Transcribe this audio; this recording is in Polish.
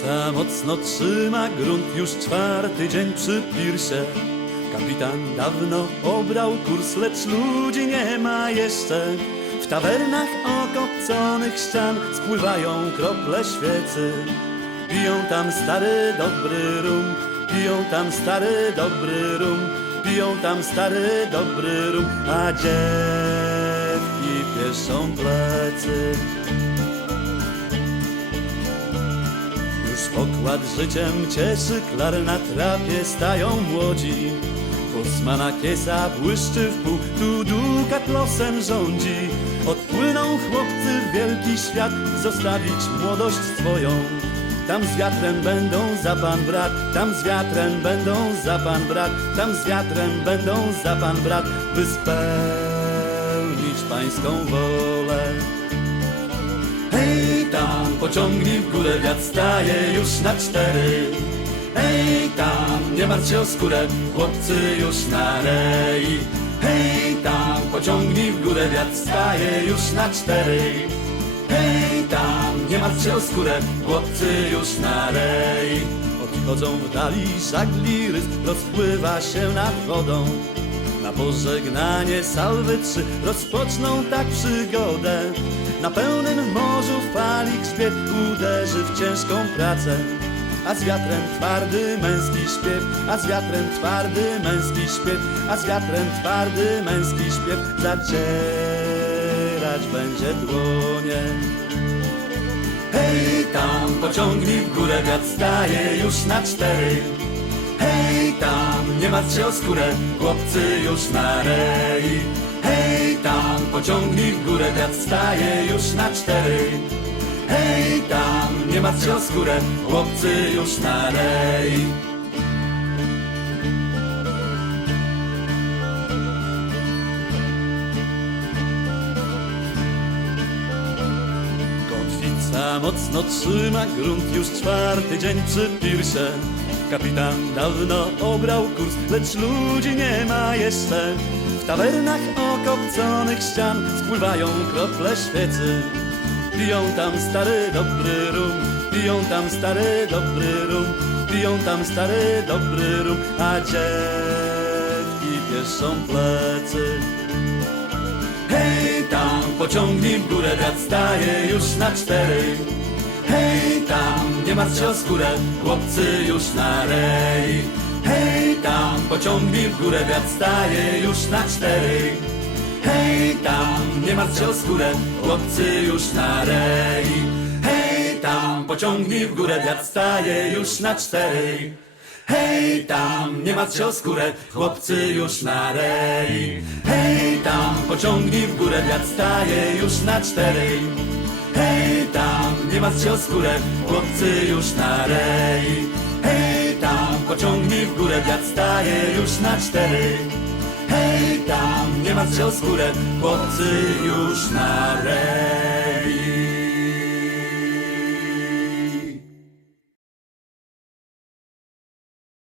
Kotwica mocno trzyma grunt już czwarty dzień przy pirsie. Kapitan dawno obrał kurs, lecz ludzi nie ma jeszcze. W tawernach okopconych ścian spływają krople świecy. Piją tam stary dobry rum, piją tam stary dobry rum, piją tam stary dobry rum, a dziewki pieszą plecy. Pokład życiem cieszy, klar na trapie stają młodzi. Bosmana kiesa błyszczy w pół, tu dukat losem rządzi. Odpłyną chłopcy w wielki świat, zostawić młodość swoją. Tam z wiatrem będą za pan brat, tam z wiatrem będą za pan brat, tam z wiatrem będą za pan brat, by spełnić pańską wolę. Tam, pociągnij w górę, wiatr staje już na cztery. Hej tam, nie martw się o skórę, chłopcy już na rei. Hej tam, pociągnij w górę, wiatr staje już na cztery. Hej tam, nie martw się o skórę, chłopcy już na rei. Odchodzą w dali żagli rys, rozpływa się nad wodą. Na pożegnanie salwy trzy rozpoczną tak przygodę. Na pełnym morzu fali grzbiet uderzy w ciężką pracę. A z wiatrem twardy męski śpiew, a z wiatrem twardy męski śpiew, a z wiatrem twardy męski śpiew zacierać będzie dłonie. Hej tam, pociągnij w górę, wiatr staje już na cztery. Hej tam, nie martw się o skórę, chłopcy już na rei. Tam, pociągnij w górę, wiatr staje już na cztery. Hej tam, nie martw się o skórę, chłopcy już na rei. Kotwica mocno trzyma grunt już czwarty dzień przy pirsie. Kapitan dawno obrał kurs, lecz ludzi nie ma jeszcze. Tawernach okopconych ścian spływają krople świecy. Piją tam stary dobry rum, piją tam stary dobry rum, piją tam stary dobry rum, a dziewki pieszą plecy. Hej tam, pociągnij w górę, wiatr staje już na cztery. Hej tam, nie martw się o skórę, chłopcy już na rej. Hej tam, pociągnij w górę, wiatr staje już na cztery. Hej tam, nie martw się o skórę, chłopcy już na rej. Hej tam, pociągnij w górę, wiatr staje już na cztery. Hej tam, nie martw się o skórę, chłopcy już na rej. Hej tam, pociągnij w górę, wiatr staje już na cztery. Hej tam, nie martw się o skórę, chłopcy już na rej. Hej pociągnij w górę, wiatr staje już na cztery. Hej tam, nie martw się skórę, chłopcy już na rej.